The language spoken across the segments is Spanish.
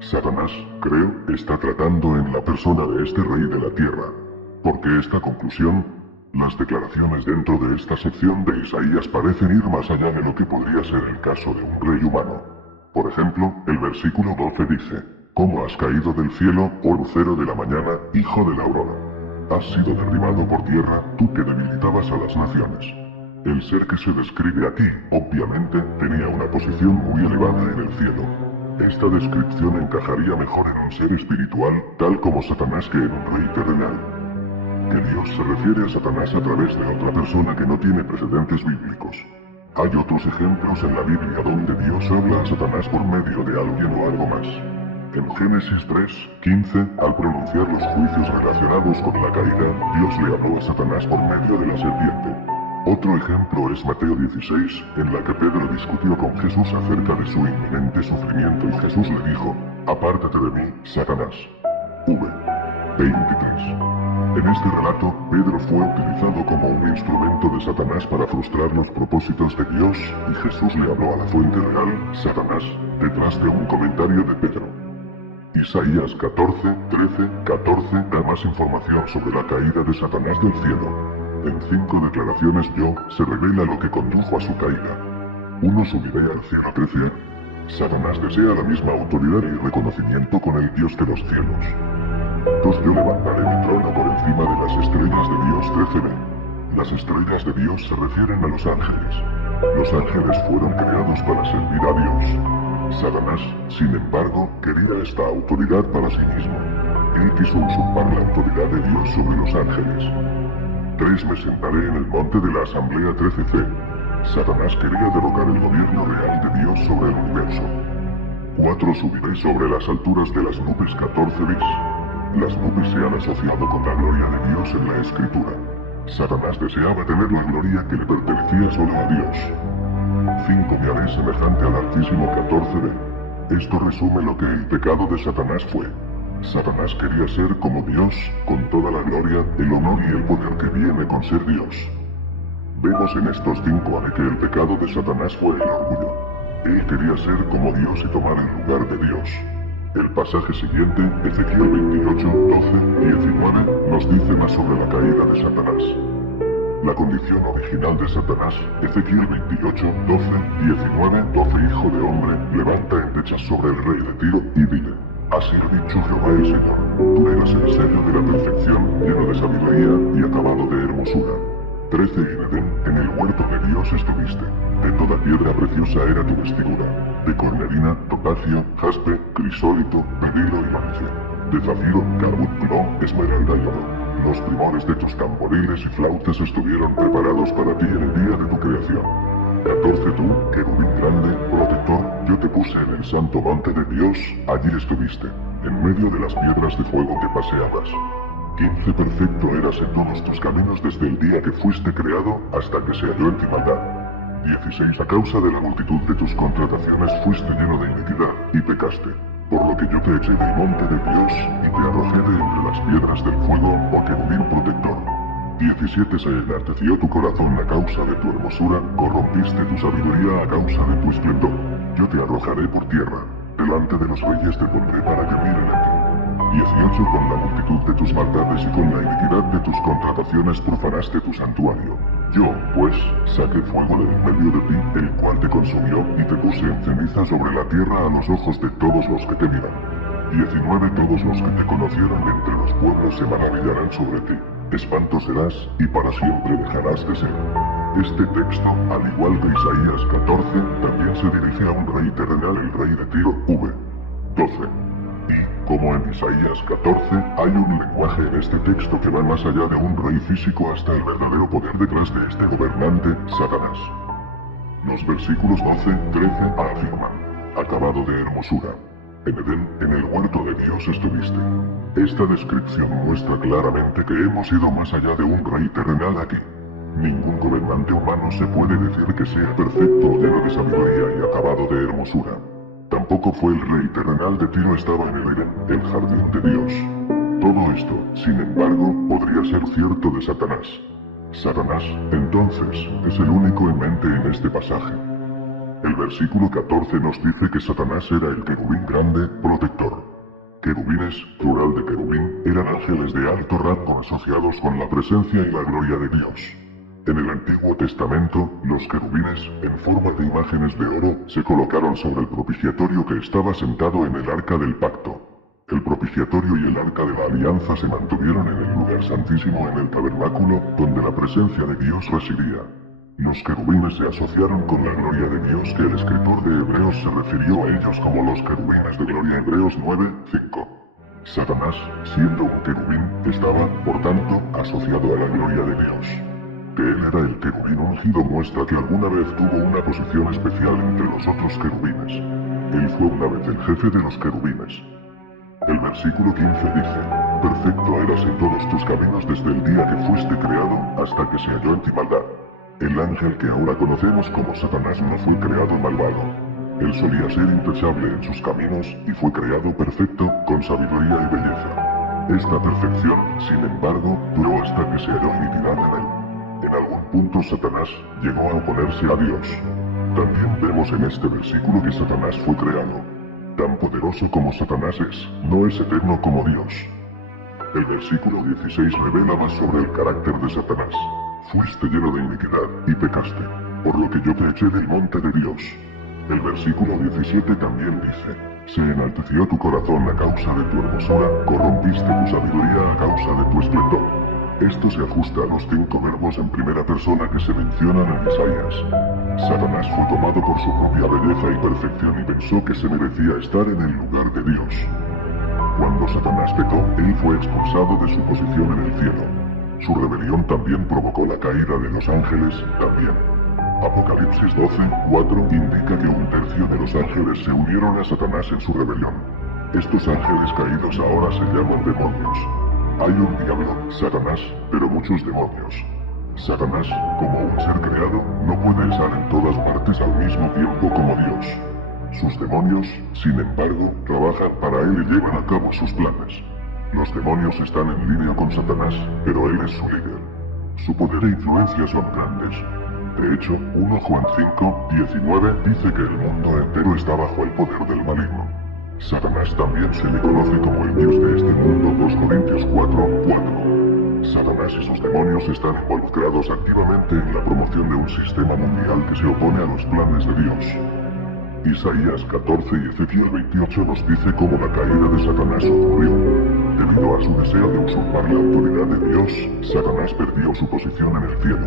Satanás, creo, está tratando en la persona de este rey de la tierra. Porque esta conclusión, las declaraciones dentro de esta sección de Isaías parecen ir más allá de lo que podría ser el caso de un rey humano. Por ejemplo, el versículo 12 dice: ¿Cómo has caído del cielo, oh lucero de la mañana, hijo de la aurora? Has sido derribado por tierra, tú que debilitabas a las naciones. El ser que se describe aquí, obviamente, tenía una posición muy elevada en el cielo. Esta descripción encajaría mejor en un ser espiritual, tal como Satanás, que en un rey terrenal. Que Dios se refiere a Satanás a través de otra persona que no tiene precedentes bíblicos. Hay otros ejemplos en la Biblia donde Dios habla a Satanás por medio de alguien o algo más. En Génesis 3:15, al pronunciar los juicios relacionados con la caída, Dios le habló a Satanás por medio de la serpiente. Otro ejemplo es Mateo 16, en la que Pedro discutió con Jesús acerca de su inminente sufrimiento y Jesús le dijo: «Apártate de mí, Satanás». V. 23. En este relato, Pedro fue utilizado como un instrumento de Satanás para frustrar los propósitos de Dios, y Jesús le habló a la fuente real, Satanás, detrás de un comentario de Pedro. Isaías 14 da más información sobre la caída de Satanás del cielo. En 5 declaraciones se revela lo que condujo a su caída. 1. Subiré al cielo 13. Satanás desea la misma autoridad y reconocimiento con el Dios de los cielos. 2. Yo levantaré mi trono por encima de las estrellas de Dios 13b. Las estrellas de Dios se refieren a los ángeles. Los ángeles fueron creados para servir a Dios. Satanás, sin embargo, quería esta autoridad para sí mismo. Él quiso usurpar la autoridad de Dios sobre los ángeles. 3. Me sentaré en el monte de la asamblea 13c. Satanás quería derrocar el gobierno real de Dios sobre el universo. 4. Subiré sobre las alturas de las nubes 14 bis. Las nubes se han asociado con la gloria de Dios en la Escritura. Satanás deseaba tener la gloria que le pertenecía solo a Dios. 5. Me haré semejante al Altísimo 14b. Esto resume lo que el pecado de Satanás fue. Satanás quería ser como Dios, con toda la gloria, el honor y el poder que viene con ser Dios. Vemos en estos 5 que el pecado de Satanás fue el orgullo. Él quería ser como Dios y tomar el lugar de Dios. El pasaje siguiente, Ezequiel 28, 12, 19, nos dice más sobre la caída de Satanás. La condición original de Satanás, Ezequiel 28, 12, 19, 12. Hijo de hombre, levanta endechas sobre el rey de Tiro y dile: así ha dicho Jehová el Señor, tú eras el sello de la perfección, lleno de sabiduría y acabado de hermosura. 13. Y en Edén, en el huerto de Dios estuviste. De toda piedra preciosa era tu vestidura, de cornalina, topacio, jaspe, crisólito, berilo y bronce, de zafiro, carbut, plomo, esmeralda y oro. Los primores de tus tamboriles y flautas estuvieron preparados para ti en el día de tu creación. 14. Tú, querubín grande, protector, yo te puse en el santo monte de Dios, allí estuviste, en medio de las piedras de fuego que paseabas. 15. Perfecto eras en todos tus caminos desde el día que fuiste creado hasta que se halló en ti maldad. 16. A causa de la multitud de tus contrataciones fuiste lleno de iniquidad y pecaste, por lo que yo te eché del monte de Dios y te arrojé de entre las piedras del fuego, oh querubín protector. 17. Se enarteció tu corazón a causa de tu hermosura, corrompiste tu sabiduría a causa de tu esplendor. Yo te arrojaré por tierra, delante de los reyes te pondré para que miren a ti. 18. Con la multitud de tus maldades y con la iniquidad de tus contrataciones profanaste tu santuario. Yo, pues, saqué fuego del medio de ti, el cual te consumió, y te puse en ceniza sobre la tierra a los ojos de todos los que te miran. 19. Todos los que te conocieron entre los pueblos se maravillarán sobre ti. Espanto serás, y para siempre dejarás de ser. Este texto, al igual que Isaías 14, también se dirige a un rey terrenal, el rey de Tiro, V. 12. Y, como en Isaías 14, hay un lenguaje en este texto que va más allá de un rey físico hasta el verdadero poder detrás de este gobernante, Satanás. Los versículos 12, 13 afirman: acabado de hermosura. En Edén, en el huerto de Dios estuviste. Esta descripción muestra claramente que hemos ido más allá de un rey terrenal aquí. Ningún gobernante humano se puede decir que sea perfecto, lleno de sabiduría y acabado de hermosura. Tampoco fue el rey terrenal de Tiro, estaba en el Edén, el jardín de Dios. Todo esto, sin embargo, podría ser cierto de Satanás. Satanás, entonces, es el único en mente en este pasaje. El versículo 14 nos dice que Satanás era el querubín grande, protector. Querubines, plural de querubín, eran ángeles de alto rango asociados con la presencia y la gloria de Dios. En el Antiguo Testamento, los querubines, en forma de imágenes de oro, se colocaron sobre el propiciatorio que estaba sentado en el arca del pacto. El propiciatorio y el arca de la alianza se mantuvieron en el lugar santísimo en el tabernáculo, donde la presencia de Dios residía. Los querubines se asociaron con la gloria de Dios, que el escritor de Hebreos se refirió a ellos como los querubines de gloria. Hebreos 9:5. Satanás, siendo un querubín, estaba, por tanto, asociado a la gloria de Dios. Que él era el querubín ungido muestra que alguna vez tuvo una posición especial entre los otros querubines. Él fue una vez el jefe de los querubines. El versículo 15 dice: Perfecto eras en todos tus caminos desde el día que fuiste creado, hasta que se halló en ti maldad. El ángel que ahora conocemos como Satanás no fue creado malvado. Él solía ser intachable en sus caminos, y fue creado perfecto, con sabiduría y belleza. Esta perfección, sin embargo, duró hasta que se halló iniquidad en él. En algún punto Satanás llegó a oponerse a Dios. También vemos en este versículo que Satanás fue creado. Tan poderoso como Satanás es, no es eterno como Dios. El versículo 16 revela más sobre el carácter de Satanás. Fuiste lleno de iniquidad, y pecaste, por lo que yo te eché del monte de Dios. El versículo 17 también dice: Se enalteció tu corazón a causa de tu hermosura, corrompiste tu sabiduría a causa de tu esplendor. Esto se ajusta a los 5 verbos en primera persona que se mencionan en Isaías. Satanás fue tomado por su propia belleza y perfección y pensó que se merecía estar en el lugar de Dios. Cuando Satanás pecó, él fue expulsado de su posición en el cielo. Su rebelión también provocó la caída de los ángeles, también. Apocalipsis 12:4 indica que 1/3 de los ángeles se unieron a Satanás en su rebelión. Estos ángeles caídos ahora se llaman demonios. Hay un diablo, Satanás, pero muchos demonios. Satanás, como un ser creado, no puede estar en todas partes al mismo tiempo como Dios. Sus demonios, sin embargo, trabajan para él y llevan a cabo sus planes. Los demonios están en línea con Satanás, pero él es su líder. Su poder e influencia son grandes. De hecho, 1 Juan 5:19 dice que el mundo entero está bajo el poder del maligno. Satanás también se le conoce como el dios de este mundo, 2 Corintios 4:4. Satanás y sus demonios están involucrados activamente en la promoción de un sistema mundial que se opone a los planes de Dios. Isaías 14 y Ezequiel 28 nos dice cómo la caída de Satanás ocurrió. Debido a su deseo de usurpar la autoridad de Dios, Satanás perdió su posición en el cielo.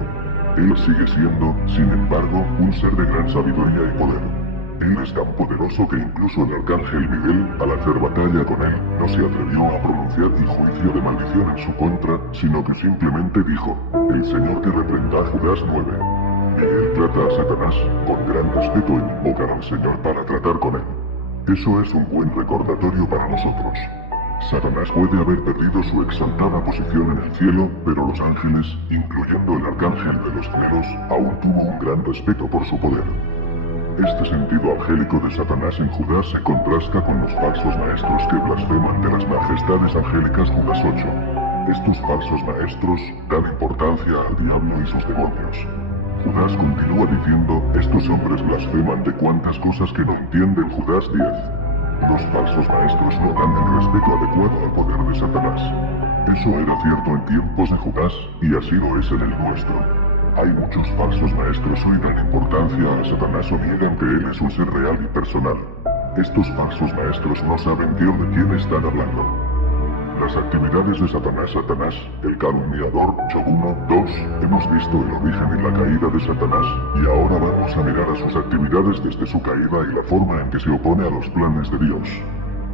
Él sigue siendo, sin embargo, un ser de gran sabiduría y poder. Él es tan poderoso que incluso el arcángel Miguel, al hacer batalla con él, no se atrevió a pronunciar el juicio de maldición en su contra, sino que simplemente dijo: El Señor te reprenda. Judas 9. Miguel trata a Satanás con gran respeto e invoca al Señor para tratar con él. Eso es un buen recordatorio para nosotros. Satanás puede haber perdido su exaltada posición en el cielo, pero los ángeles, incluyendo el arcángel de los cielos, aún tuvo un gran respeto por su poder. Este sentido angélico de Satanás en Judas se contrasta con los falsos maestros que blasfeman de las majestades angélicas. Judas 8. Estos falsos maestros dan importancia al diablo y sus demonios. Judas continúa diciendo: estos hombres blasfeman de cuantas cosas que no entienden. Judas 10. Los falsos maestros no dan el respeto adecuado al poder de Satanás. Eso era cierto en tiempos de Judas, y así lo es en el nuestro. Hay muchos falsos maestros hoy dan importancia a Satanás o niegan que él es un ser real y personal. Estos falsos maestros no saben de quién están hablando. Las actividades de Satanás, el calumniador, Job 1:2, hemos visto el origen y la caída de Satanás, y ahora vamos a mirar a sus actividades desde su caída y la forma en que se opone a los planes de Dios.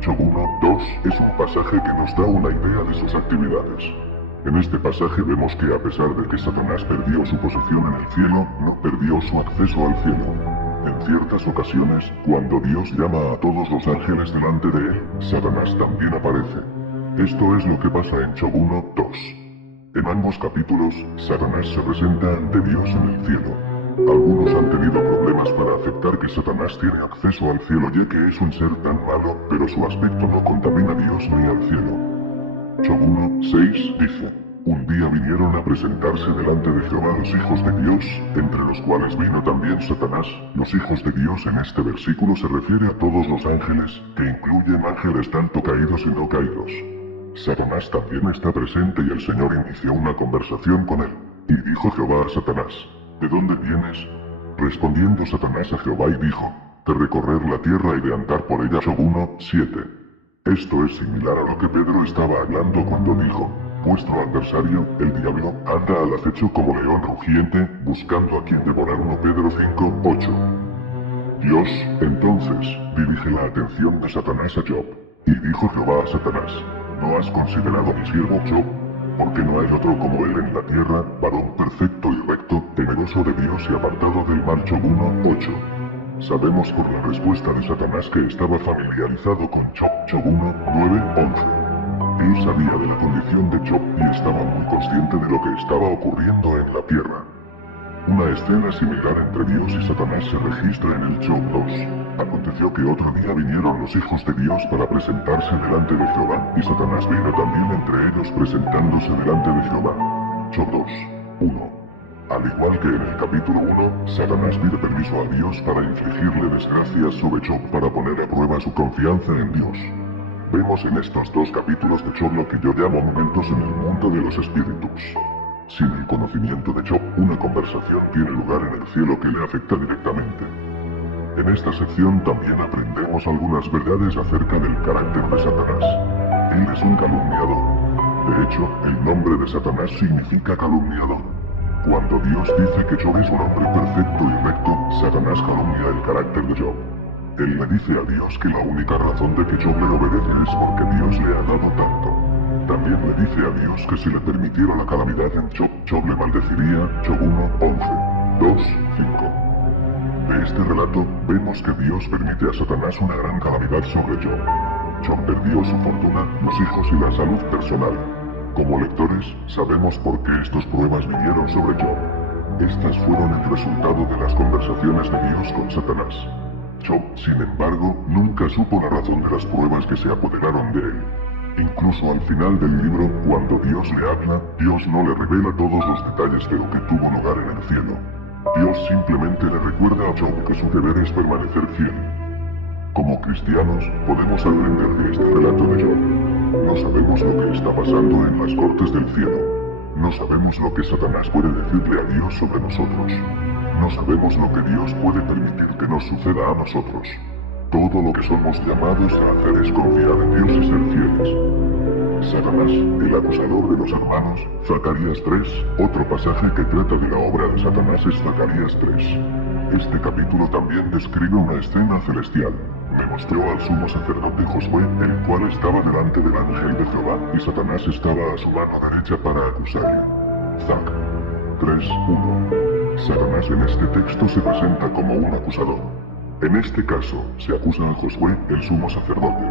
Job 1:2 es un pasaje que nos da una idea de sus actividades. En este pasaje vemos que a pesar de que Satanás perdió su posición en el cielo, no perdió su acceso al cielo. En ciertas ocasiones, cuando Dios llama a todos los ángeles delante de él, Satanás también aparece. Esto es lo que pasa en Job 1:2. En ambos capítulos, Satanás se presenta ante Dios en el cielo. Algunos han tenido problemas para aceptar que Satanás tiene acceso al cielo, ya que es un ser tan malo, pero su aspecto no contamina a Dios ni al cielo. Job 1:6 dice: Un día vinieron a presentarse delante de Jehová los hijos de Dios, entre los cuales vino también Satanás. Los hijos de Dios en este versículo se refiere a todos los ángeles, que incluyen ángeles tanto caídos y no caídos. Satanás también está presente y el Señor inició una conversación con él. Y dijo Jehová a Satanás: ¿De dónde vienes? Respondiendo Satanás a Jehová y dijo: de recorrer la tierra y de andar por ella. Job 1:7. Esto es similar a lo que Pedro estaba hablando cuando dijo: vuestro adversario, el diablo, anda al acecho como león rugiente, buscando a quien devorar. 1 Pedro 5:8. Dios, entonces, dirige la atención de Satanás a Job. Y dijo Jehová a Satanás: ¿no has considerado a mi siervo Job? Porque no hay otro como él en la tierra, varón perfecto y recto, temeroso de Dios y apartado del mal. Job 1:8. Sabemos por la respuesta de Satanás que estaba familiarizado con Job. Job 1:9-11. Dios sabía de la condición de Job y estaba muy consciente de lo que estaba ocurriendo en la tierra. Una escena similar entre Dios y Satanás se registra en el Job 2. Aconteció que otro día vinieron los hijos de Dios para presentarse delante de Jehová, y Satanás vino también entre ellos presentándose delante de Jehová. Job 2:1. Al igual que en el capítulo 1, Satanás pide permiso a Dios para infligirle desgracias sobre Job para poner a prueba su confianza en Dios. Vemos en estos dos capítulos de Job lo que yo llamo momentos en el mundo de los espíritus. Sin el conocimiento de Job, una conversación tiene lugar en el cielo que le afecta directamente. En esta sección también aprendemos algunas verdades acerca del carácter de Satanás. Él es un calumniador. De hecho, el nombre de Satanás significa calumniador. Cuando Dios dice que Job es un hombre perfecto y recto, Satanás calumnia el carácter de Job. Él le dice a Dios que la única razón de que Job le obedece es porque Dios le ha dado tanto. También le dice a Dios que si le permitiera la calamidad en Job, Job le maldeciría. Job 1:11, 2:5. De este relato, vemos que Dios permite a Satanás una gran calamidad sobre Job. Job perdió su fortuna, los hijos y la salud personal. Como lectores, sabemos por qué estas pruebas vinieron sobre Job. Estas fueron el resultado de las conversaciones de Dios con Satanás. Job, sin embargo, nunca supo la razón de las pruebas que se apoderaron de él. Incluso al final del libro, cuando Dios le habla, Dios no le revela todos los detalles de lo que tuvo lugar en el cielo. Dios simplemente le recuerda a Job que su deber es permanecer fiel. Como cristianos, podemos aprender de este relato de Job. No sabemos lo que está pasando en las cortes del cielo. No sabemos lo que Satanás puede decirle a Dios sobre nosotros. No sabemos lo que Dios puede permitir que nos suceda a nosotros. Todo lo que somos llamados a hacer es confiar en Dios y ser fieles. Satanás, el acusador de los hermanos, Zacarías 3, otro pasaje que trata de la obra de Satanás es Zacarías 3. Este capítulo también describe una escena celestial. Me mostró al sumo sacerdote Josué, el cual estaba delante del ángel de Jehová, y Satanás estaba a su mano derecha para acusarle. Zac 3:1. Satanás en este texto se presenta como un acusador. En este caso, se acusa a Josué, el sumo sacerdote.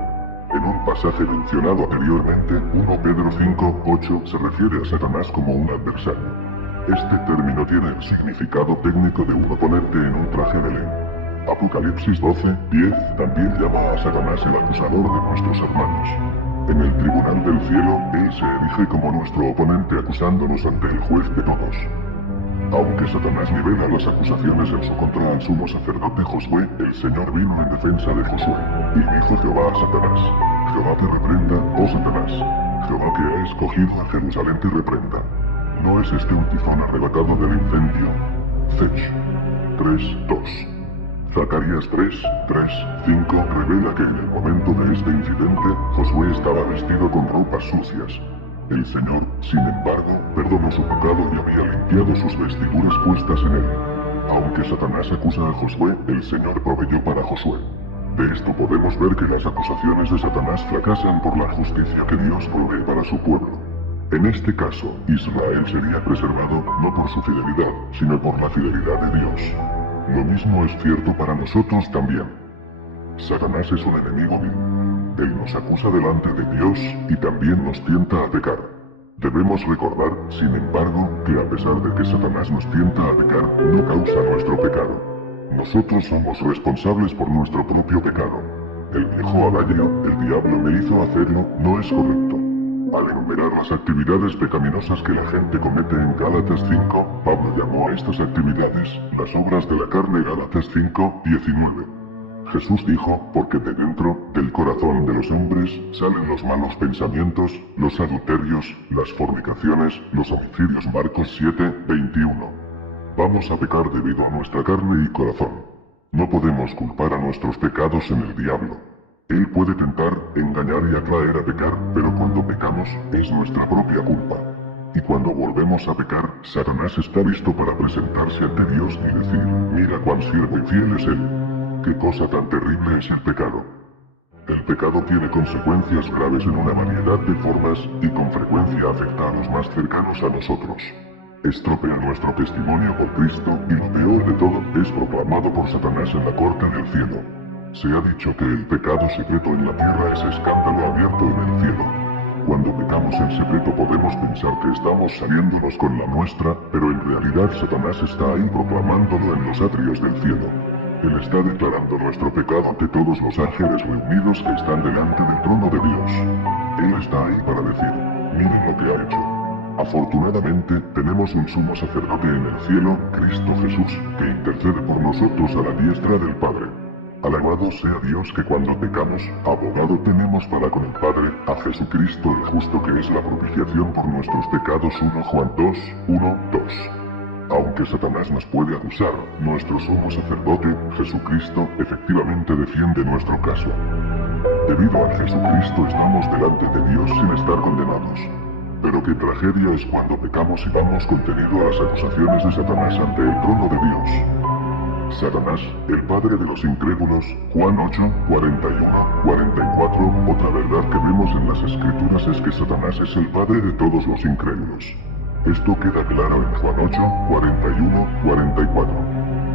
En un pasaje mencionado anteriormente, 1 Pedro 5:8, se refiere a Satanás como un adversario. Este término tiene el significado técnico de un oponente en un traje de ley. Apocalipsis 12:10 también llama a Satanás el acusador de nuestros hermanos. En el tribunal del cielo, él se erige como nuestro oponente acusándonos ante el juez de todos. Aunque Satanás nivela las acusaciones en su contra al sumo sacerdote Josué, el Señor vino en defensa de Josué. Y dijo Jehová a Satanás: Jehová te reprenda, oh Satanás. Jehová que ha escogido a Jerusalén te reprenda. ¿No es este un tizón arrebatado del incendio? Zech 3:2. Zacarías 3:5 revela que en el momento de este incidente, Josué estaba vestido con ropas sucias. El Señor, sin embargo, perdonó su pecado y había limpiado sus vestiduras puestas en él. Aunque Satanás acusa a Josué, el Señor proveyó para Josué. De esto podemos ver que las acusaciones de Satanás fracasan por la justicia que Dios provee para su pueblo. En este caso, Israel sería preservado no por su fidelidad, sino por la fidelidad de Dios. Lo mismo es cierto para nosotros también. Satanás es un enemigo vil. Él nos acusa delante de Dios y también nos tienta a pecar. Debemos recordar, sin embargo, que a pesar de que Satanás nos tienta a pecar, no causa nuestro pecado. Nosotros somos responsables por nuestro propio pecado. El viejo adagio, el diablo me hizo hacerlo, no es correcto. Al enumerar las actividades pecaminosas que la gente comete en Gálatas 5, Pablo llamó a estas actividades las obras de la carne. Gálatas 5:19. Jesús dijo, porque de dentro del corazón de los hombres salen los malos pensamientos, los adulterios, las fornicaciones, los homicidios. Marcos 7:21. Vamos a pecar debido a nuestra carne y corazón. No podemos culpar a nuestros pecados en el diablo. Él puede tentar, engañar y atraer a pecar, pero cuando pecamos, es nuestra propia culpa. Y cuando volvemos a pecar, Satanás está listo para presentarse ante Dios y decir, mira cuán siervo y fiel es Él. Qué cosa tan terrible es el pecado. El pecado tiene consecuencias graves en una variedad de formas, y con frecuencia afecta a los más cercanos a nosotros. Estropea nuestro testimonio por Cristo, y lo peor de todo, es proclamado por Satanás en la corte del cielo. Se ha dicho que el pecado secreto en la tierra es escándalo abierto en el cielo. Cuando pecamos en secreto podemos pensar que estamos saliéndonos con la nuestra, pero en realidad Satanás está ahí proclamándolo en los atrios del cielo. Él está declarando nuestro pecado ante todos los ángeles reunidos que están delante del trono de Dios. Él está ahí para decir, miren lo que ha hecho. Afortunadamente, tenemos un sumo sacerdote en el cielo, Cristo Jesús, que intercede por nosotros a la diestra del Padre. Alabado sea Dios que cuando pecamos, abogado tenemos para con el Padre, a Jesucristo el justo que es la propiciación por nuestros pecados. 1 Juan 2:1-2. Aunque Satanás nos puede acusar, nuestro sumo sacerdote, Jesucristo, efectivamente defiende nuestro caso. Debido a Jesucristo estamos delante de Dios sin estar condenados. Pero qué tragedia es cuando pecamos y vamos contenido a las acusaciones de Satanás ante el trono de Dios. Satanás, el padre de los incrédulos, Juan 8:41-44. Otra verdad que vemos en las escrituras es que Satanás es el padre de todos los incrédulos. Esto queda claro en Juan 8:41-44.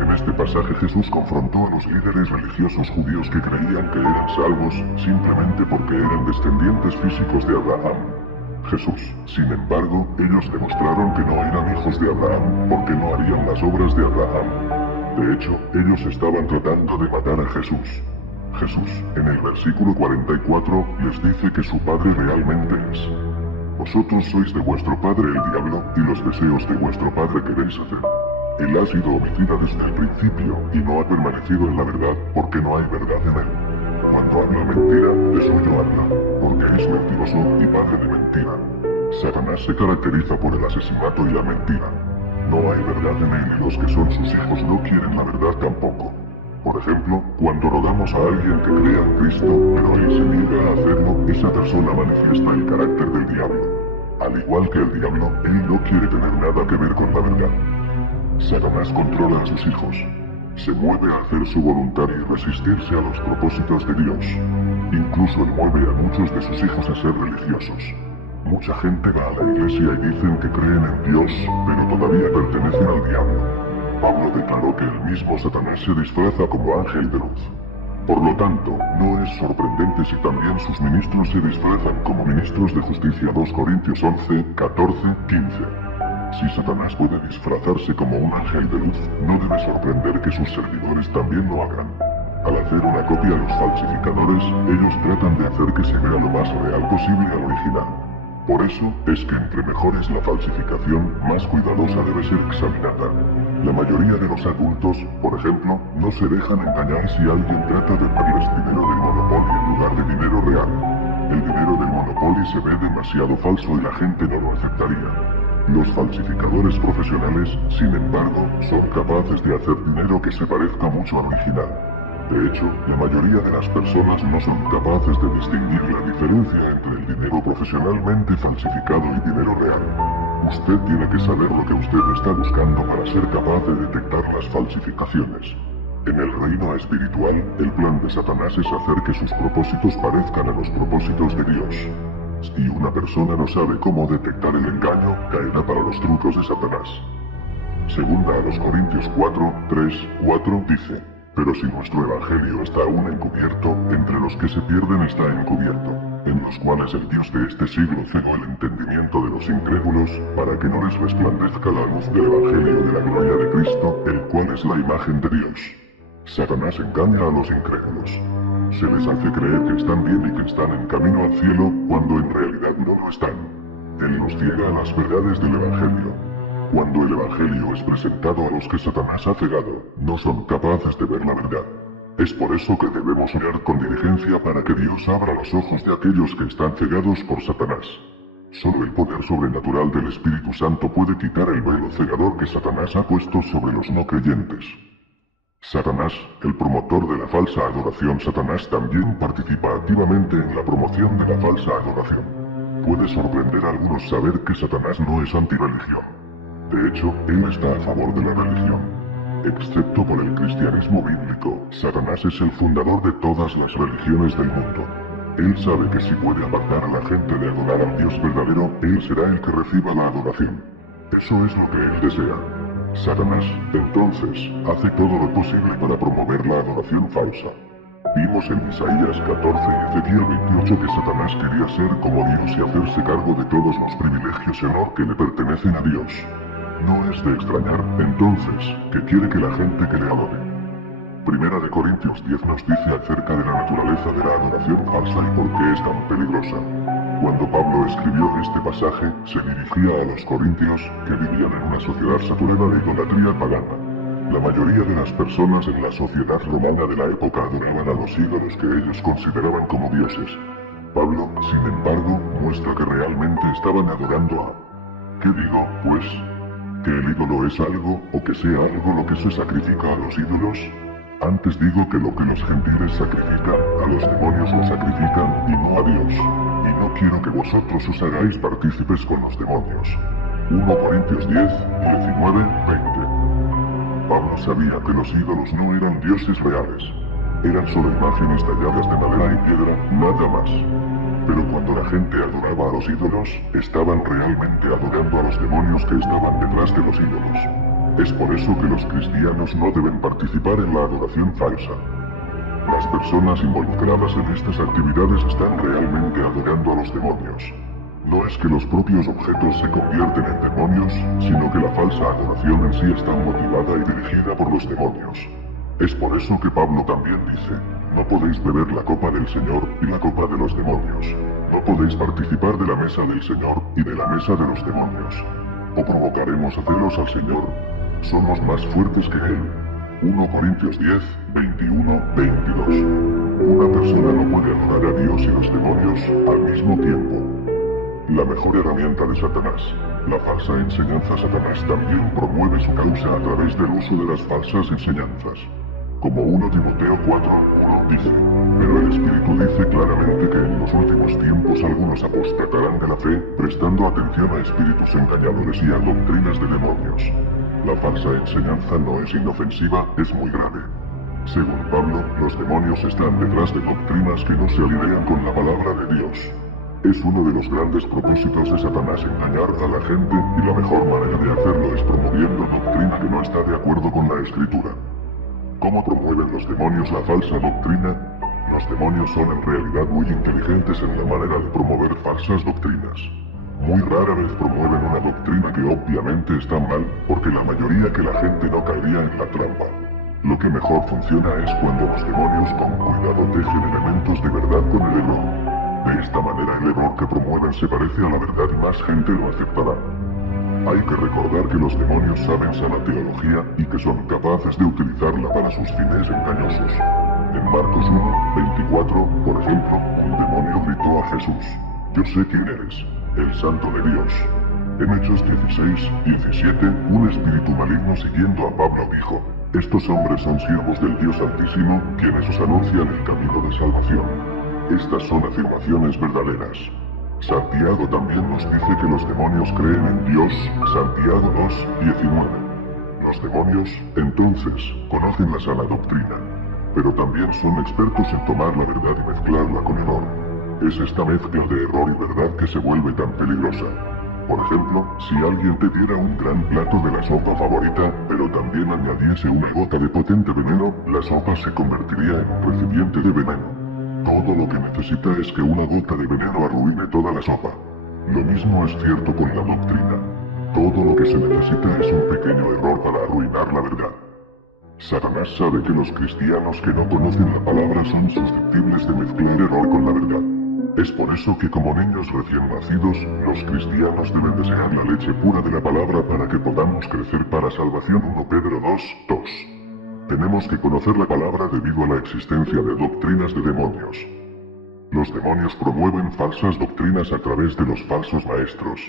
En este pasaje Jesús confrontó a los líderes religiosos judíos que creían que eran salvos simplemente porque eran descendientes físicos de Abraham. Jesús, sin embargo, ellos demostraron que no eran hijos de Abraham porque no harían las obras de Abraham. De hecho, ellos estaban tratando de matar a Jesús. Jesús, en el versículo 44, les dice que su padre realmente es. Vosotros sois de vuestro padre el diablo, y los deseos de vuestro padre queréis hacer. Él ha sido homicida desde el principio, y no ha permanecido en la verdad, porque no hay verdad en él. Cuando habla mentira, de suyo habla, porque es mentiroso y padre de mentira. Satanás se caracteriza por el asesinato y la mentira. No hay verdad en él y los que son sus hijos no quieren la verdad tampoco. Por ejemplo, cuando rogamos a alguien que crea en Cristo, pero él se niega a hacerlo, esa persona manifiesta el carácter del diablo. Al igual que el diablo, él no quiere tener nada que ver con la verdad. Satanás controla a sus hijos. Se mueve a hacer su voluntad y resistirse a los propósitos de Dios. Incluso él mueve a muchos de sus hijos a ser religiosos. Mucha gente va a la iglesia y dicen que creen en Dios, pero todavía pertenecen al diablo. Pablo declaró que el mismo Satanás se disfraza como ángel de luz. Por lo tanto, no es sorprendente si también sus ministros se disfrazan como ministros de justicia. 2 Corintios 11:14-15. Si Satanás puede disfrazarse como un ángel de luz, no debe sorprender que sus servidores también lo hagan. Al hacer una copia a los falsificadores, ellos tratan de hacer que se vea lo más real posible al original. Por eso es que entre mejor es la falsificación, más cuidadosa debe ser examinada. La mayoría de los adultos, por ejemplo, no se dejan engañar si alguien trata de darles dinero del Monopoly en lugar de dinero real. El dinero del Monopoly se ve demasiado falso y la gente no lo aceptaría. Los falsificadores profesionales, sin embargo, son capaces de hacer dinero que se parezca mucho al original. De hecho, la mayoría de las personas no son capaces de distinguir la diferencia entre el dinero profesionalmente falsificado y dinero real. Usted tiene que saber lo que usted está buscando para ser capaz de detectar las falsificaciones. En el reino espiritual, el plan de Satanás es hacer que sus propósitos parezcan a los propósitos de Dios. Si una persona no sabe cómo detectar el engaño, caerá para los trucos de Satanás. Segunda a los Corintios 4:3-4 dice: pero si nuestro evangelio está aún encubierto, entre los que se pierden está encubierto, en los cuales el Dios de este siglo cegó el entendimiento de los incrédulos, para que no les resplandezca la luz del evangelio de la gloria de Cristo, el cual es la imagen de Dios. Satanás engaña a los incrédulos. Se les hace creer que están bien y que están en camino al cielo, cuando en realidad no lo están. Él los ciega a las verdades del Evangelio. Cuando el Evangelio es presentado a los que Satanás ha cegado, no son capaces de ver la verdad. Es por eso que debemos orar con diligencia para que Dios abra los ojos de aquellos que están cegados por Satanás. Solo el poder sobrenatural del Espíritu Santo puede quitar el velo cegador que Satanás ha puesto sobre los no creyentes. Satanás, el promotor de la falsa adoración, Satanás también participa activamente en la promoción de la falsa adoración. Puede sorprender a algunos saber que Satanás no es antirreligión. De hecho, él está a favor de la religión. Excepto por el cristianismo bíblico, Satanás es el fundador de todas las religiones del mundo. Él sabe que si puede apartar a la gente de adorar al Dios verdadero, él será el que reciba la adoración. Eso es lo que él desea. Satanás, entonces, hace todo lo posible para promover la adoración falsa. Vimos en Isaías 14 y Ezequiel 28 que Satanás quería ser como Dios y hacerse cargo de todos los privilegios y honor que le pertenecen a Dios. No es de extrañar, entonces, que quiere que la gente que le adore. Primera de Corintios 10 nos dice acerca de la naturaleza de la adoración falsa y por qué es tan peligrosa. Cuando Pablo escribió este pasaje, se dirigía a los corintios, que vivían en una sociedad saturada de idolatría pagana. La mayoría de las personas en la sociedad romana de la época adoraban a los ídolos que ellos consideraban como dioses. Pablo, sin embargo, muestra que realmente estaban adorando a... ¿Qué digo, pues? ¿Que el ídolo es algo, o que sea algo lo que se sacrifica a los ídolos? Antes digo que lo que los gentiles sacrifican, a los demonios lo sacrifican, y no a Dios. Y no quiero que vosotros os hagáis partícipes con los demonios. 1 Corintios 10, 19, 20. Pablo sabía que los ídolos no eran dioses reales. Eran solo imágenes talladas de madera y piedra, nada más. Pero cuando la gente adoraba a los ídolos, estaban realmente adorando a los demonios que estaban detrás de los ídolos. Es por eso que los cristianos no deben participar en la adoración falsa. Las personas involucradas en estas actividades están realmente adorando a los demonios. No es que los propios objetos se convierten en demonios, sino que la falsa adoración en sí está motivada y dirigida por los demonios. Es por eso que Pablo también dice, no podéis beber la copa del Señor y la copa de los demonios. No podéis participar de la mesa del Señor y de la mesa de los demonios. O provocaremos a celos al Señor. Somos más fuertes que Él. 1 Corintios 10, 21, 22. Una persona no puede adorar a Dios y los demonios al mismo tiempo. La mejor herramienta de Satanás, la falsa enseñanza. Satanás también promueve su causa a través del uso de las falsas enseñanzas. Como 1 Timoteo 4:1 dice, pero el Espíritu dice claramente que en los últimos tiempos algunos apostatarán de la fe, prestando atención a espíritus engañadores y a doctrinas de demonios. La falsa enseñanza no es inofensiva, es muy grave. Según Pablo, los demonios están detrás de doctrinas que no se alinean con la palabra de Dios. Es uno de los grandes propósitos de Satanás engañar a la gente, y la mejor manera de hacerlo es promoviendo doctrina que no está de acuerdo con la Escritura. ¿Cómo promueven los demonios la falsa doctrina? Los demonios son en realidad muy inteligentes en la manera de promover falsas doctrinas. Muy rara vez promueven una doctrina que obviamente está mal, porque la mayoría que la gente no caería en la trampa. Lo que mejor funciona es cuando los demonios con cuidado tejen elementos de verdad con el error. De esta manera el error que promueven se parece a la verdad y más gente lo aceptará. Hay que recordar que los demonios saben sana teología y que son capaces de utilizarla para sus fines engañosos. En Marcos 1, 24, por ejemplo, un demonio gritó a Jesús, «Yo sé quién eres, el Santo de Dios». En Hechos 16, 17, un espíritu maligno siguiendo a Pablo dijo, «Estos hombres son siervos del Dios Altísimo, quienes os anuncian el camino de salvación». Estas son afirmaciones verdaderas. Santiago también nos dice que los demonios creen en Dios, Santiago 2, 19. Los demonios, entonces, conocen la sana doctrina, pero también son expertos en tomar la verdad y mezclarla con error. Es esta mezcla de error y verdad que se vuelve tan peligrosa. Por ejemplo, si alguien te diera un gran plato de la sopa favorita, pero también añadiese una gota de potente veneno, la sopa se convertiría en un recipiente de veneno. Todo lo que necesita es que una gota de veneno arruine toda la sopa. Lo mismo es cierto con la doctrina. Todo lo que se necesita es un pequeño error para arruinar la verdad. Satanás sabe que los cristianos que no conocen la palabra son susceptibles de mezclar error con la verdad. Es por eso que como niños recién nacidos, los cristianos deben desear la leche pura de la palabra para que podamos crecer para salvación. 1 Pedro 2:2. Tenemos que conocer la palabra debido a la existencia de doctrinas de demonios. Los demonios promueven falsas doctrinas a través de los falsos maestros.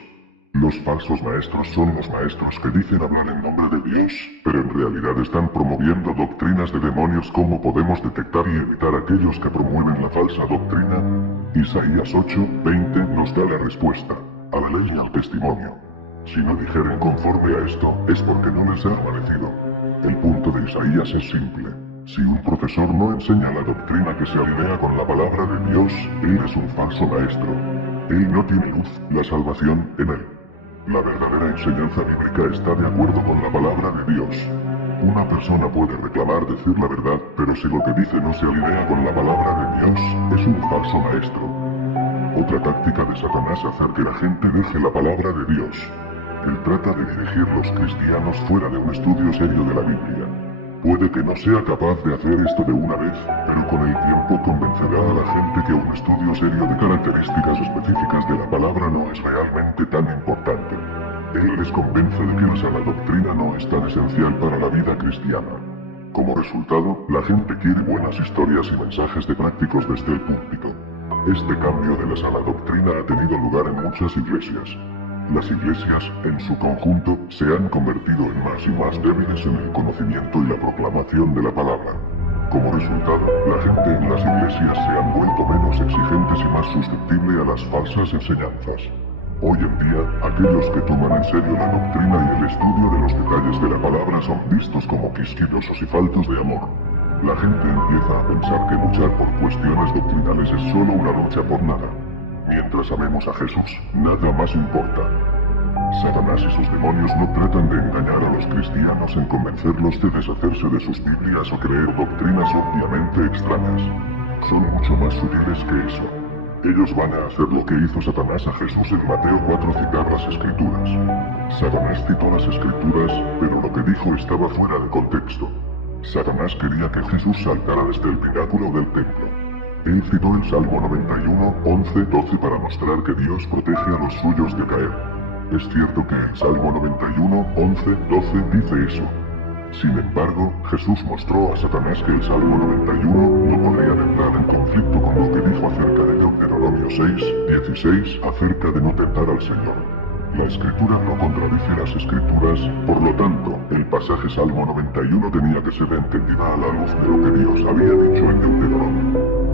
Los falsos maestros son los maestros que dicen hablar en nombre de Dios, pero en realidad están promoviendo doctrinas de demonios. ¿Cómo podemos detectar y evitar aquellos que promueven la falsa doctrina? Isaías 8:20 nos da la respuesta, a la ley y al testimonio. Si no dijeren conforme a esto, es porque no les ha parecido. El punto de Isaías es simple. Si un profesor no enseña la doctrina que se alinea con la palabra de Dios, él es un falso maestro. Él no tiene luz, la salvación, en él. La verdadera enseñanza bíblica está de acuerdo con la palabra de Dios. Una persona puede reclamar decir la verdad, pero si lo que dice no se alinea con la palabra de Dios, es un falso maestro. Otra táctica de Satanás es hacer que la gente deje la palabra de Dios. Él trata de dirigir los cristianos fuera de un estudio serio de la Biblia. Puede que no sea capaz de hacer esto de una vez, pero con el tiempo convencerá a la gente que un estudio serio de características específicas de la palabra no es realmente tan importante. Él les convence de que la sana doctrina no es tan esencial para la vida cristiana. Como resultado, la gente quiere buenas historias y mensajes de prácticos desde el púlpito. Este cambio de la sana doctrina ha tenido lugar en muchas iglesias. Las iglesias, en su conjunto, se han convertido en más y más débiles en el conocimiento y la proclamación de la palabra. Como resultado, la gente en las iglesias se han vuelto menos exigentes y más susceptible a las falsas enseñanzas. Hoy en día, aquellos que toman en serio la doctrina y el estudio de los detalles de la palabra son vistos como quisquillosos y faltos de amor. La gente empieza a pensar que luchar por cuestiones doctrinales es solo una lucha por nada. Mientras amemos a Jesús, nada más importa. Satanás y sus demonios no tratan de engañar a los cristianos en convencerlos de deshacerse de sus Biblias o creer doctrinas obviamente extrañas. Son mucho más sutiles que eso. Ellos van a hacer lo que hizo Satanás a Jesús en Mateo 4: citar las Escrituras. Satanás citó las Escrituras, pero lo que dijo estaba fuera de contexto. Satanás quería que Jesús saltara desde el pináculo del templo. Él citó el Salmo 91, 11, 12 para mostrar que Dios protege a los suyos de caer. Es cierto que el Salmo 91, 11, 12 dice eso. Sin embargo, Jesús mostró a Satanás que el Salmo 91 no podría entrar en conflicto con lo que dijo acerca de Deuteronomio 6, 16, acerca de no tentar al Señor. La Escritura no contradice las Escrituras, por lo tanto, el pasaje Salmo 91 tenía que ser entendida a la luz de lo que Dios había dicho en Deuteronomio.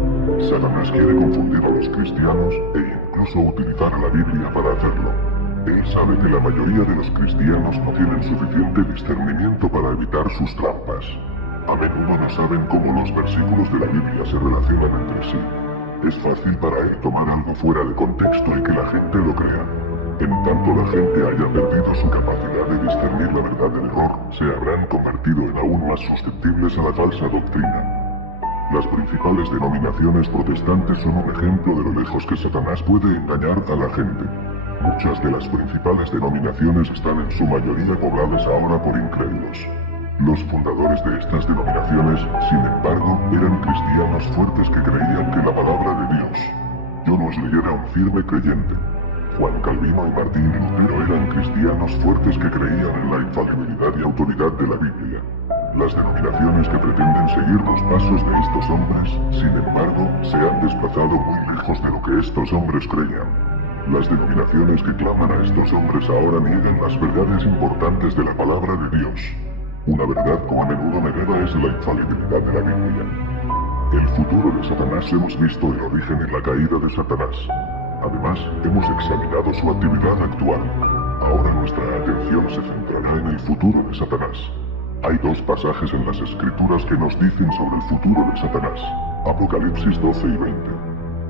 Satanás quiere confundir a los cristianos e incluso utilizar la Biblia para hacerlo. Él sabe que la mayoría de los cristianos no tienen suficiente discernimiento para evitar sus trampas. A menudo no saben cómo los versículos de la Biblia se relacionan entre sí. Es fácil para él tomar algo fuera de contexto y que la gente lo crea. En tanto la gente haya perdido su capacidad de discernir la verdad del error, se habrán convertido en aún más susceptibles a la falsa doctrina. Las principales denominaciones protestantes son un ejemplo de lo lejos que Satanás puede engañar a la gente. Muchas de las principales denominaciones están en su mayoría pobladas ahora por incrédulos. Los fundadores de estas denominaciones, sin embargo, eran cristianos fuertes que creían que la palabra de Dios. Yo los leyera un firme creyente. Juan Calvino y Martín Lutero eran cristianos fuertes que creían en la infalibilidad y autoridad de la Biblia. Las denominaciones que pretenden seguir los pasos de estos hombres, sin embargo, se han desplazado muy lejos de lo que estos hombres creían. Las denominaciones que claman a estos hombres ahora niegan las verdades importantes de la palabra de Dios. Una verdad como a menudo negada es la infalibilidad de la Biblia. El futuro de Satanás hemos visto el origen y la caída de Satanás. Además, hemos examinado su actividad actual. Ahora nuestra atención se centrará en el futuro de Satanás. Hay dos pasajes en las Escrituras que nos dicen sobre el futuro de Satanás. Apocalipsis 12 y 20.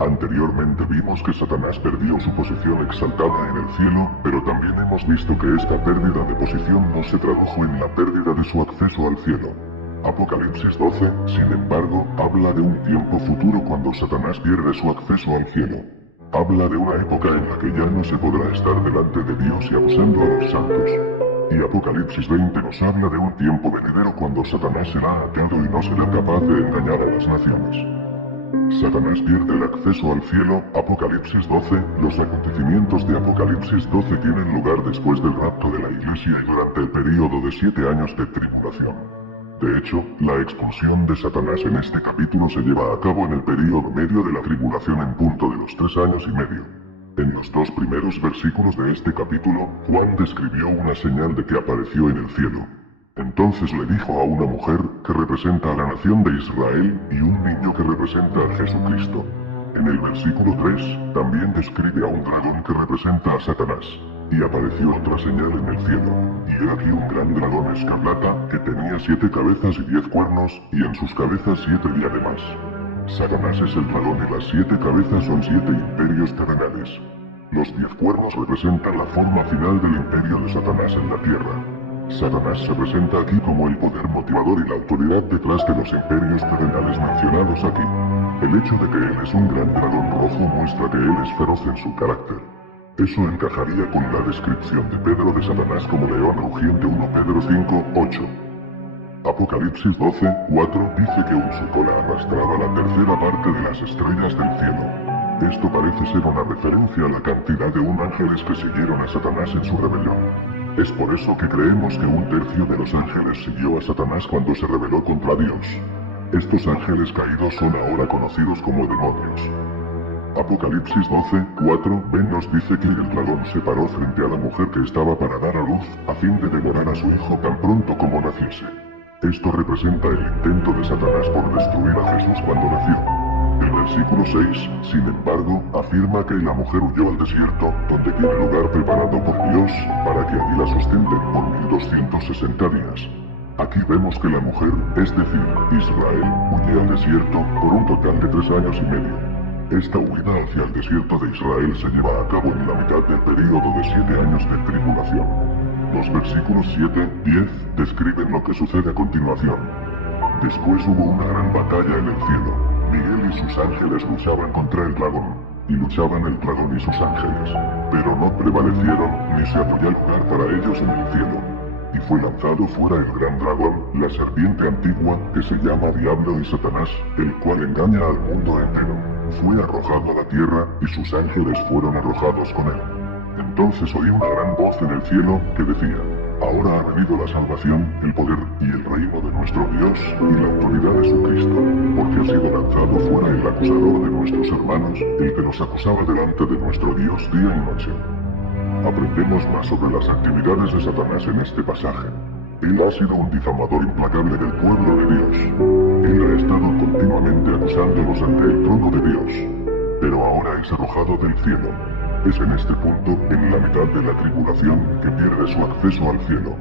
Anteriormente vimos que Satanás perdió su posición exaltada en el cielo, pero también hemos visto que esta pérdida de posición no se tradujo en la pérdida de su acceso al cielo. Apocalipsis 12, sin embargo, habla de un tiempo futuro cuando Satanás pierde su acceso al cielo. Habla de una época en la que ya no se podrá estar delante de Dios y acusando a los santos. Y Apocalipsis 20 nos habla de un tiempo venidero cuando Satanás será atado y no será capaz de engañar a las naciones. Satanás pierde el acceso al cielo. Apocalipsis 12. Los acontecimientos de Apocalipsis 12 tienen lugar después del rapto de la iglesia y durante el período de 7 años de tribulación. De hecho, la expulsión de Satanás en este capítulo se lleva a cabo en el período medio de la tribulación en punto de los 3 años y medio. En los 2 primeros versículos de este capítulo, Juan describió una señal de que apareció en el cielo. Entonces le dijo a una mujer que representa a la nación de Israel y un niño que representa a Jesucristo. En el versículo 3, también describe a un dragón que representa a Satanás. Y apareció otra señal en el cielo, y era aquí un gran dragón escarlata que tenía 7 cabezas y 10 cuernos, y en sus cabezas 7 diademas. Satanás es el dragón y las 7 cabezas son 7 imperios terrenales. Los 10 cuernos representan la forma final del imperio de Satanás en la tierra. Satanás se presenta aquí como el poder motivador y la autoridad detrás de los imperios terrenales mencionados aquí. El hecho de que él es un gran dragón rojo muestra que él es feroz en su carácter. Eso encajaría con la descripción de Pedro de Satanás como león rugiente 1 Pedro 5, 8. Apocalipsis 12, 4 dice que un su cola arrastraba la tercera parte de las estrellas del cielo. Esto parece ser una referencia a la cantidad de ángeles que siguieron a Satanás en su rebelión. Es por eso que creemos que un tercio de los ángeles siguió a Satanás cuando se rebeló contra Dios. Estos ángeles caídos son ahora conocidos como demonios. Apocalipsis 12, 4, Ben nos dice que el dragón se paró frente a la mujer que estaba para dar a luz, a fin de devorar a su hijo tan pronto como naciese. Esto representa el intento de Satanás por destruir a Jesús cuando nació. El versículo 6, sin embargo, afirma que la mujer huyó al desierto, donde tiene lugar preparado por Dios, para que allí la sustenten por 1260 días. Aquí vemos que la mujer, es decir, Israel, huye al desierto por un total de 3 años y medio. Esta huida hacia el desierto de Israel se lleva a cabo en la mitad del período de 7 años de tribulación. Los versículos 7, 10 describen lo que sucede a continuación. Después hubo una gran batalla en el cielo. Miguel y sus ángeles luchaban contra el dragón, y luchaban el dragón y sus ángeles, pero no prevalecieron, ni se apoyó lugar para ellos en el cielo. Y fue lanzado fuera el gran dragón, la serpiente antigua, que se llama Diablo y Satanás, el cual engaña al mundo entero. Fue arrojado a la tierra, y sus ángeles fueron arrojados con él. Entonces oí una gran voz en el cielo, que decía: ahora ha venido la salvación, el poder y el reino de nuestro Dios, y la autoridad de su Cristo, porque ha sido lanzado fuera el acusador de nuestros hermanos, el que nos acusaba delante de nuestro Dios día y noche. Aprendemos más sobre las actividades de Satanás en este pasaje. Él ha sido un difamador implacable del pueblo de Dios. Él ha estado continuamente acusándolos ante el trono de Dios. Pero ahora es arrojado del cielo. Es en este punto, en la mitad de la tribulación, que pierde su acceso al cielo.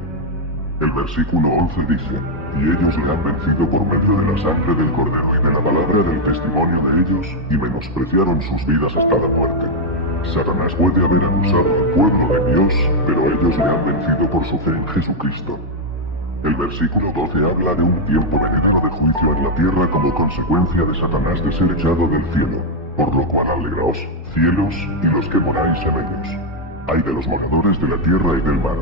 El versículo 11 dice: y ellos le han vencido por medio de la sangre del Cordero y de la palabra del testimonio de ellos, y menospreciaron sus vidas hasta la muerte. Satanás puede haber acusado al pueblo de Dios, pero ellos le han vencido por su fe en Jesucristo. El versículo 12 habla de un tiempo venidero de juicio en la tierra como consecuencia de Satanás de ser echado del cielo, por lo cual alegraos, cielos, y los que moráis en ellos. Ay de los moradores de la tierra y del mar,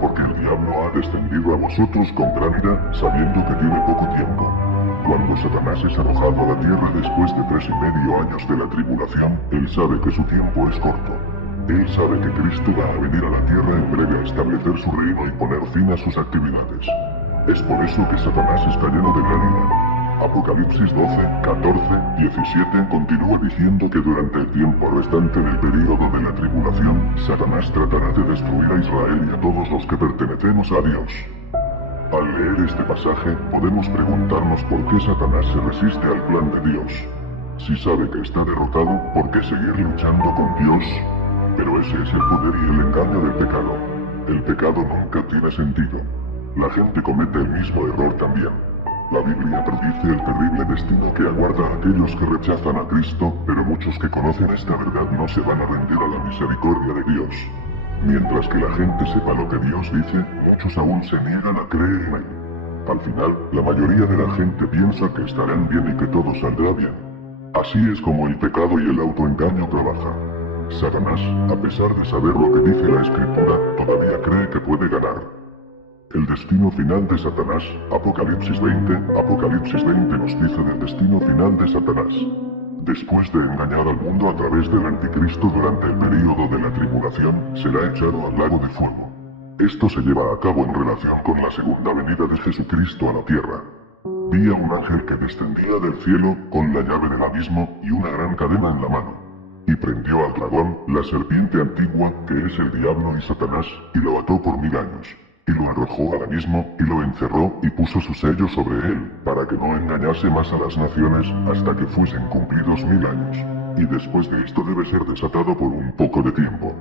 porque el diablo ha descendido a vosotros con gran ira, sabiendo que tiene poco tiempo. Cuando Satanás es arrojado a la tierra después de 3,5 años de la tribulación, él sabe que su tiempo es corto. Él sabe que Cristo va a venir a la tierra en breve a establecer su reino y poner fin a sus actividades. Es por eso que Satanás está lleno de gran ira. Apocalipsis 12, 14, 17 continúa diciendo que durante el tiempo restante del período de la tribulación, Satanás tratará de destruir a Israel y a todos los que pertenecemos a Dios. Al leer este pasaje, podemos preguntarnos por qué Satanás se resiste al plan de Dios. Si sabe que está derrotado, ¿por qué seguir luchando con Dios? Pero ese es el poder y el engaño del pecado. El pecado nunca tiene sentido. La gente comete el mismo error también. La Biblia predice el terrible destino que aguarda a aquellos que rechazan a Cristo, pero muchos que conocen esta verdad no se van a rendir a la misericordia de Dios. Mientras que la gente sepa lo que Dios dice, muchos aún se niegan a creer en él. Al final, la mayoría de la gente piensa que estarán bien y que todo saldrá bien. Así es como el pecado y el autoengaño trabajan. Satanás, a pesar de saber lo que dice la Escritura, todavía cree que puede ganar. El destino final de Satanás, Apocalipsis 20 nos dice del destino final de Satanás. Después de engañar al mundo a través del anticristo durante el período de la tribulación, será echado al lago de fuego. Esto se lleva a cabo en relación con la segunda venida de Jesucristo a la tierra. Vi a un ángel que descendía del cielo con la llave del abismo y una gran cadena en la mano. Y prendió al dragón, la serpiente antigua, que es el diablo y Satanás, y lo ató por 1000 años. Y lo arrojó al abismo, y lo encerró, y puso su sello sobre él, para que no engañase más a las naciones, hasta que fuesen cumplidos 1000 años. Y después de esto debe ser desatado por un poco de tiempo.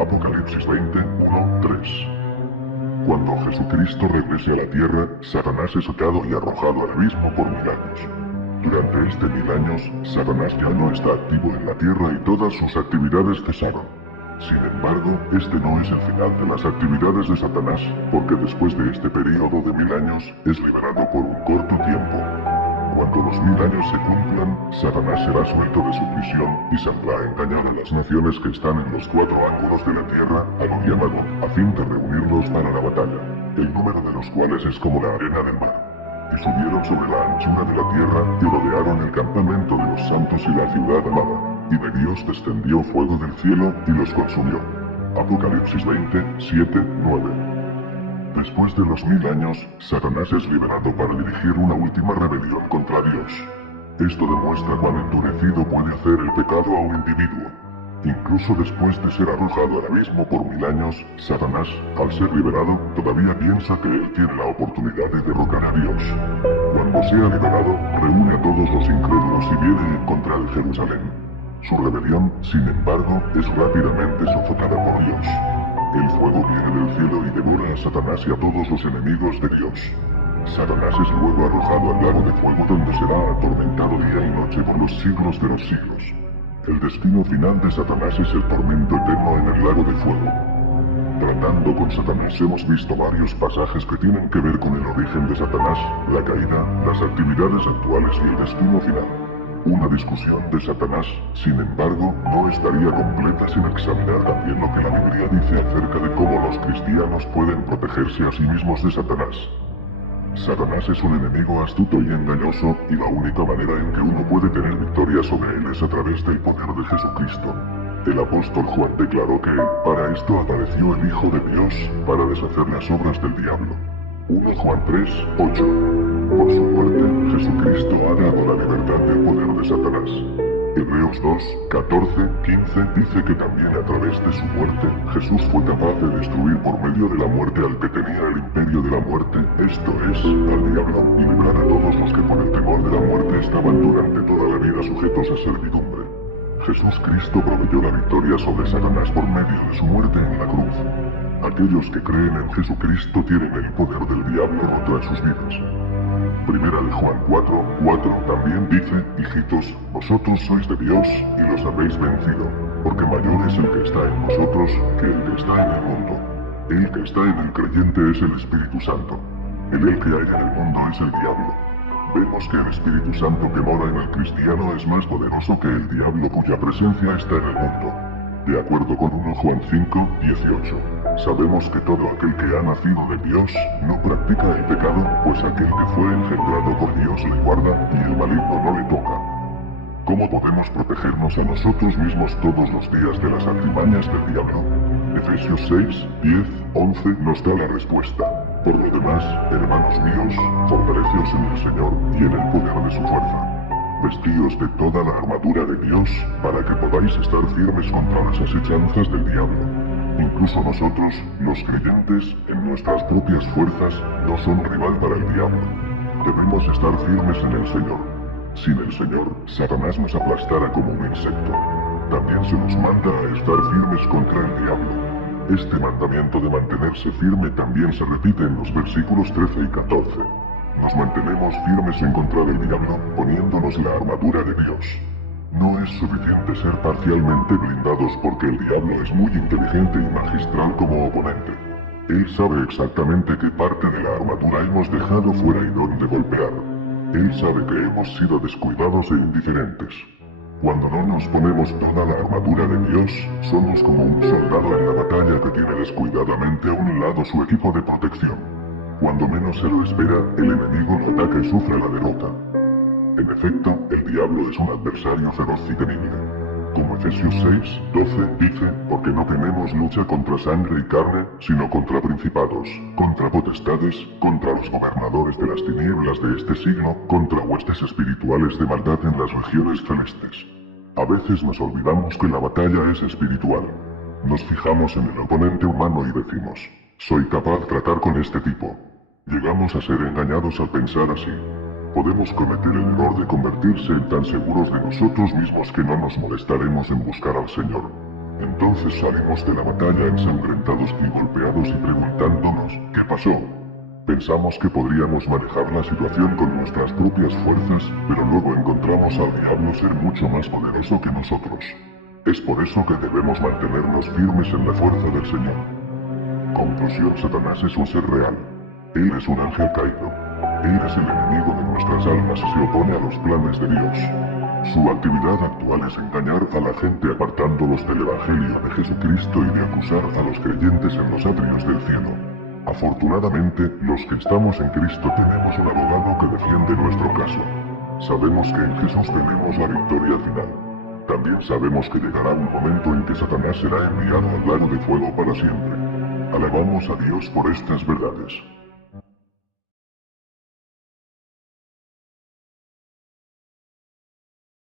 Apocalipsis 20, 1, 3. Cuando Jesucristo regrese a la tierra, Satanás es sacado y arrojado al abismo por 1000 años. Durante este 1000 años, Satanás ya no está activo en la tierra y todas sus actividades cesaron. Sin embargo, este no es el final de las actividades de Satanás, porque después de este período de 1000 años, es liberado por un corto tiempo. Cuando los 1000 años se cumplan, Satanás será suelto de su prisión y saldrá a engañar a las naciones que están en los 4 ángulos de la tierra, a lo llamado, a fin de reunirlos para la batalla, el número de los cuales es como la arena del mar. Y subieron sobre la anchura de la tierra y rodearon el campamento de los santos y la ciudad amada. Y de Dios descendió fuego del cielo y los consumió. Apocalipsis 20, 7, 9. Después de los 1000 años, Satanás es liberado para dirigir una última rebelión contra Dios. Esto demuestra cuán endurecido puede hacer el pecado a un individuo. Incluso después de ser arrojado al abismo por 1000 años, Satanás, al ser liberado, todavía piensa que él tiene la oportunidad de derrocar a Dios. Cuando sea liberado, reúne a todos los incrédulos y viene en contra de Jerusalén. Su rebelión, sin embargo, es rápidamente sofocada por Dios. El fuego viene del cielo y devora a Satanás y a todos los enemigos de Dios. Satanás es luego arrojado al lago de fuego donde será atormentado día y noche por los siglos de los siglos. El destino final de Satanás es el tormento eterno en el lago de fuego. Tratando con Satanás hemos visto varios pasajes que tienen que ver con el origen de Satanás, la caída, las actividades actuales y el destino final. Una discusión de Satanás, sin embargo, no estaría completa sin examinar también lo que la Biblia dice acerca de cómo los cristianos pueden protegerse a sí mismos de Satanás. Satanás es un enemigo astuto y engañoso, y la única manera en que uno puede tener victoria sobre él es a través del poder de Jesucristo. El apóstol Juan declaró que, para esto apareció el Hijo de Dios, para deshacer las obras del diablo. 1 Juan 3, 8. Por su muerte, Jesucristo ha dado la libertad del poder de Satanás. Hebreos 2, 14, 15 dice que también a través de su muerte, Jesús fue capaz de destruir por medio de la muerte al que tenía el imperio de la muerte, esto es, al diablo, y librar a todos los que por el temor de la muerte estaban durante toda la vida sujetos a servidumbre. Jesús Cristo proveyó la victoria sobre Satanás por medio de su muerte en la cruz. Aquellos que creen en Jesucristo tienen el poder del diablo roto en sus vidas. Primera de Juan 4, 4 también dice, hijitos, vosotros sois de Dios y los habéis vencido, porque mayor es el que está en vosotros que el que está en el mundo. El que está en el creyente es el Espíritu Santo. El que hay en el mundo es el diablo. Vemos que el Espíritu Santo que mora en el cristiano es más poderoso que el diablo cuya presencia está en el mundo. De acuerdo con 1 Juan 5, 18. Sabemos que todo aquel que ha nacido de Dios no practica el pecado, pues aquel que fue engendrado por Dios le guarda y el maligno no le toca. ¿Cómo podemos protegernos a nosotros mismos todos los días de las artimañas del diablo? Efesios 6, 10, 11 nos da la respuesta. Por lo demás, hermanos míos, fortaleceos en el Señor y en el poder de su fuerza. Vestíos de toda la armadura de Dios, para que podáis estar firmes contra las asechanzas del diablo. Incluso nosotros, los creyentes, en nuestras propias fuerzas, no son rival para el diablo. Debemos estar firmes en el Señor. Sin el Señor, Satanás nos aplastará como un insecto. También se nos manda a estar firmes contra el diablo. Este mandamiento de mantenerse firme también se repite en los versículos 13 y 14. Nos mantenemos firmes en contra del diablo, poniéndonos la armadura de Dios. No es suficiente ser parcialmente blindados porque el diablo es muy inteligente y magistral como oponente. Él sabe exactamente qué parte de la armadura hemos dejado fuera y dónde golpear. Él sabe que hemos sido descuidados e indiferentes. Cuando no nos ponemos toda la armadura de Dios, somos como un soldado en la batalla que tiene descuidadamente a un lado su equipo de protección. Cuando menos se lo espera, el enemigo lo ataca y sufre la derrota. En efecto, el diablo es un adversario feroz y temible. Como Efesios 6:12 dice, porque no tenemos lucha contra sangre y carne, sino contra principados, contra potestades, contra los gobernadores de las tinieblas de este siglo, contra huestes espirituales de maldad en las regiones celestes. A veces nos olvidamos que la batalla es espiritual. Nos fijamos en el oponente humano y decimos, soy capaz de tratar con este tipo. Llegamos a ser engañados al pensar así. Podemos cometer el error de convertirse en tan seguros de nosotros mismos que no nos molestaremos en buscar al Señor. Entonces salimos de la batalla ensangrentados y golpeados y preguntándonos, ¿qué pasó? Pensamos que podríamos manejar la situación con nuestras propias fuerzas, pero luego encontramos al diablo ser mucho más poderoso que nosotros. Es por eso que debemos mantenernos firmes en la fuerza del Señor. Conclusión: Satanás es un ser real. Él es un ángel caído. Él es el enemigo de nuestras almas y se opone a los planes de Dios. Su actividad actual es engañar a la gente apartándolos del Evangelio de Jesucristo y de acusar a los creyentes en los atrios del cielo. Afortunadamente, los que estamos en Cristo tenemos un abogado que defiende nuestro caso. Sabemos que en Jesús tenemos la victoria final. También sabemos que llegará un momento en que Satanás será enviado al lago de fuego para siempre. Alabamos a Dios por estas verdades.